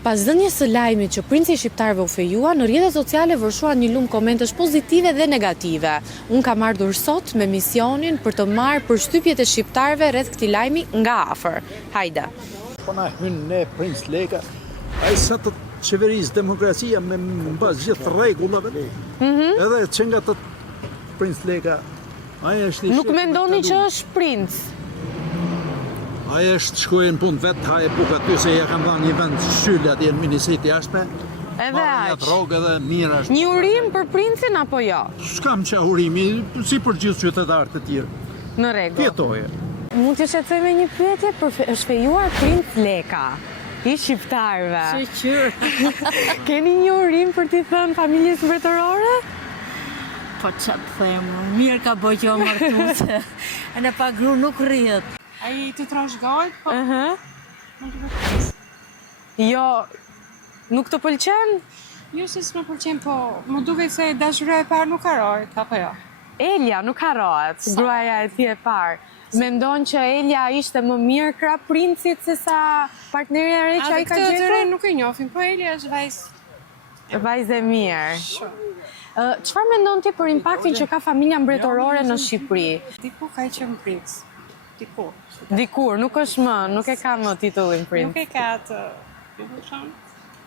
Pas dhënies së lajmit që princi i shqiptarëve u fejua, në rrjetet sociale vërshuan një lumë komentesh pozitive dhe negative. Unë kam ardhur sot me misionin për të marrë përshtypjet e shqiptarëve rreth këtij lajmi nga afër. Hajde. Po na hyn ne Princ Leka, ai sa të qeverisë demokracia me mbas gjithë rregullave. Edhe që nga të Princ Leka, ai është Nuk mendoni që është princ? Ai është shkojë në punë vetë, ha e buka aty se ja kanë dhënë një vend shtylle atje në minisit jashtme. Edhe aq. Drogë edhe mirë është. Një urim për princin apo jo? S'kam që urimi, si për gjithë qytetarët e tjerë. Në rregull. Jetoje. Mund t'ju shqetësoj me një pyetje është fejuar Princ Leka, i shqiptarëve. Qyr. Keni një urim për t'i thënë familjes mbretërore? Po që të themë, mirë ka bëj që o martuse. E në pa gru nuk rrjet. Ai të trashëgohet, po Jo, nuk të pëlqen? jo se s'më pëlqen, po më duket se dashuria e parë nuk harrohet, apo jo? Elja nuk harrohet, gruaja e tij e parë. Mendon që Elja ishte më mirë krah princit se sa partneri e re që ai ka Këtë të re gjetur? nuk e njohim, po Elja është vajzë. Vajzë e mirë. Çfarë mendon ti për impaktin që ka familja mbretërore në Shqipëri? Diku ka qenë princ. Diku. Dikur, nuk është më, nuk e ka më titullin princ. Nuk e ka atë, ju thon.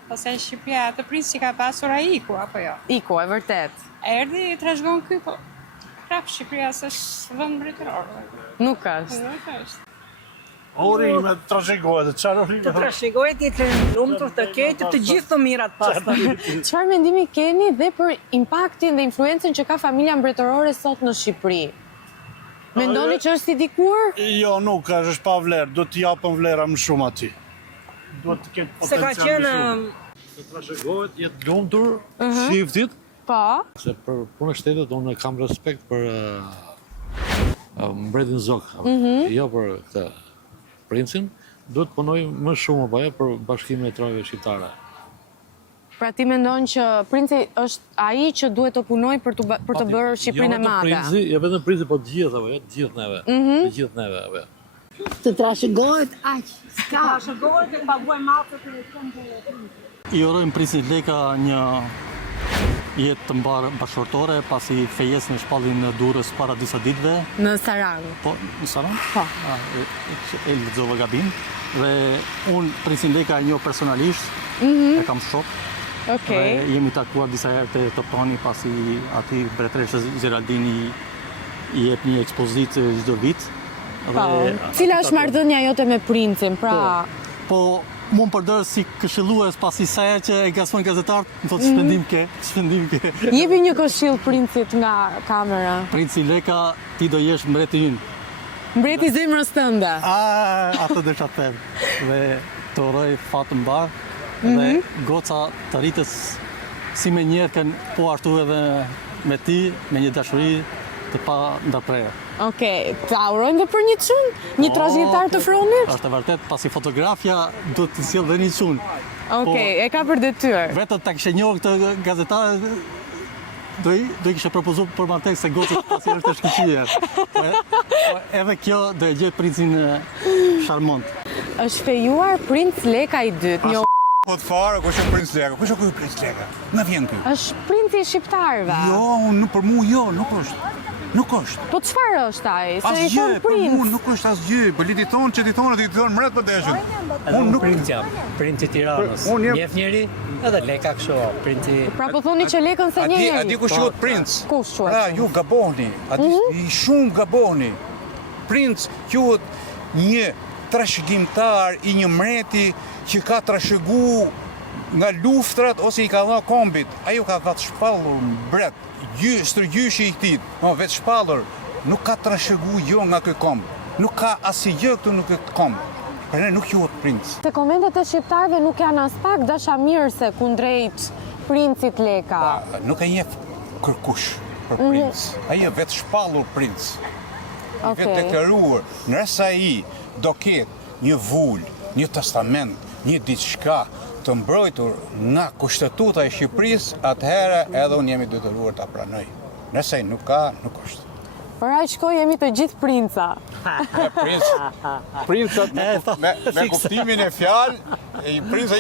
Pastaj Shqipëria, atë princ që ka pasur ai iku, apo jo? Iku, e vërtet. Erdhi i trashëgon ky, po prap Shqipëria s'është vend mbretëror. Nuk është. Nuk është. Urime të trashëgohet, çfarë urime? Të trashëgohet jetë lumtur të ketë të gjithë të mirat pastaj. Çfarë mendimi keni dhe për impaktin dhe influencën që ka familja mbretërore sot në Shqipëri? Mendoni që është si dikur? Jo, nuk është pa vlerë, do t'i japën vlera më shumë aty. Duhet të ketë Se ka potencial më qenë shumë. Të trashëgohet, jetë lumtur, shiftit. Po. Se për punë shtetit unë kam respekt për mbretin Zog, jo për këtë princin, duhet punoj më shumë apo jo për bashkimin e trojave shqiptare. Pra ti mendon që princi është ai që duhet të punojë për të bërë Shqipërinë e madhe? Jo vetëm princi, po të gjithë apo jo, të gjithë neve. Të gjithë neve apo jo. Të trashëgohet aq. Ska. trashëgohet e paguaj mafe për këmbë. I urojmë Princit Leka një jetë të mbarë bashkëtortore pasi fejes në shpallin në Durrës para disa ditëve. Në Sarandë. Po, në Sarandë? Po. E lexova gabim. Dhe unë Princin Leka e njoh personalisht, e kam shok. Okej. Dhe jemi takuar disa herë te Topani pasi aty mbretreshës Geraldini i jep një ekspozitë çdo vit. Po. Cila është marrëdhënia jote me princin? Pra, Po, mu më përdorë si këshillues pasi sa herë që e gasmojnë gazetarët, më thotë shpendim ke. jepi një këshill princit nga kamera. Princi Leka, ti do jesh mbreti ynë. Mbreti i zemrës tënde. Atë desha të them. Dhe të uroj fat të mbar dhe goca të rritës si me njerëkën, po ashtu edhe me ti, me një dashuri të pa ndërprerje. Okej, ta urojmë dhe për një çun, një trashëgimtar të fronit? Është e vërtet, pasi fotografja do të sjell dhe një çun. Okej, e ka për detyrë. Vetëm ta kishe njohur këtë gazetare, do i kishe propozuar për marrëdhënie se gocët pasi është shkëlqyer. Po edhe kjo do e gjej princin charmant. Është fejuar Princ Leka i dytë, një Po të farë, kush është Princ Leka? Kush është ky Princ Leka? Në vjen ky. është princi i shqiptarëve. Jo, për mua jo, nuk është. Nuk është. Po çfarë është ai? Se i Asgjë, thon për mua princ. nuk është asgjë. Po lidi tonë që ti thonë mret për deshën. Unë nuk Princ jam, princi i Tiranës. Unë jam- Njeh njëri edhe Leka kështu, princi. Pra po thoni që Lekën se A di njëri. kush quhet princ? Kush quhet? Pra, ju gabohni. A di i shumë gabohni. Princ quhet një trashëgimtar i një mreti që ka trashëgu nga luftrat ose i ka dhënë kombit. Ai u ka vetë shpallur mbret. Stërgjyshi i këtij, vetë shpallur, nuk ka trashëgu jo nga ky komb. Nuk ka asgjë këtu në këtë komb. Për ne nuk quhet princ. Te komentet e shqiptarëve nuk janë as pak dashamirëse kundrejt princit Leka. Nuk e njeh kërkush për princ. Ai është vetë shpallur princ. Vetë Okej. deklaruar, nëse ai do ketë një vull, një testament, një diçka të mbrojtur nga kushtetuta e Shqipërisë, atëherë edhe unë jemi detyruar ta pranoj. Nëse ai nuk ka, nuk është. Për aq shkoj jemi të gjithë princa. Princat me kuptimin e fjalë, princa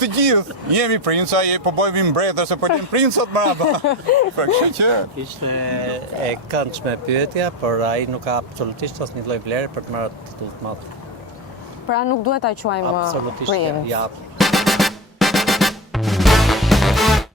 të gjithë jemi princa, po bëjmë mbretër se po jemi princat mbrapa. Për kështu që Ishte e këndshme pyetja, por ai nuk ka absolutisht asnjë lloj vlere për të marrë titull të madh. Pra nuk duhet ta quajmë Absolutisht princ. ja.